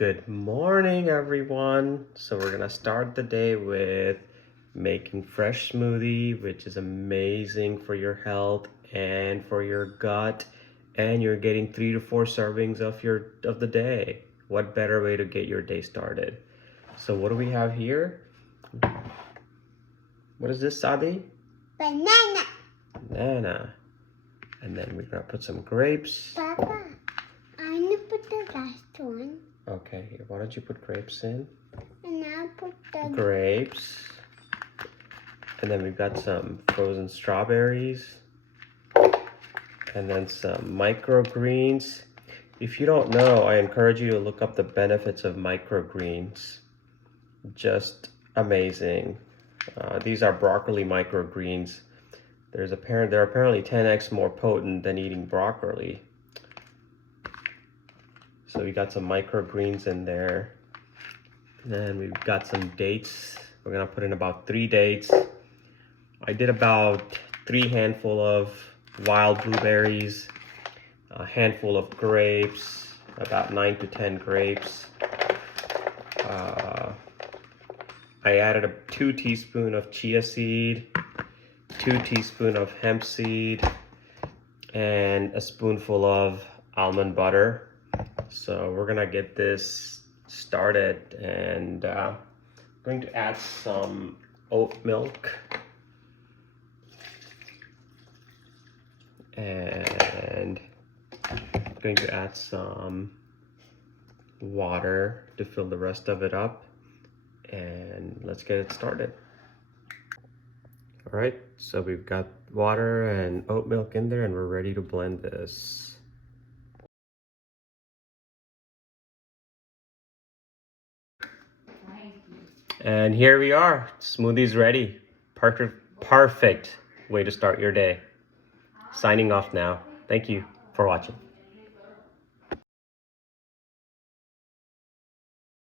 Good morning, everyone. So we're gonna start the day with making fresh smoothie, which is amazing for your health and for your gut, and you're getting 3 to 4 servings of the day. What better way to get your day started? So what do we have here? What is this, Sadi? Banana. Banana. And then we're gonna put some grapes. Papa, I'm gonna put the last one. Okay, here, why don't you put grapes in? And I'll put the Grapes. And then we've got some frozen strawberries. And then some microgreens. If you don't know, I encourage you to look up the benefits of microgreens. Just amazing. These are broccoli microgreens. They're apparently 10x more potent than eating broccoli. So we got some microgreens in there. And then we've got some dates. We're gonna put in about 3 dates. I did about 3 handful of wild blueberries, a handful of grapes, about 9 to 10 grapes. I added 2 teaspoons of chia seed, 2 teaspoons of hemp seed, and a spoonful of almond butter. So we're gonna get this started, and I'm going to add some oat milk and I'm going to add some water to fill the rest of it up, and let's get it started. All right, so we've got water and oat milk in there, and we're ready to blend this. And here we are, smoothie's ready. Perfect way to start your day. Signing off now. Thank you for watching.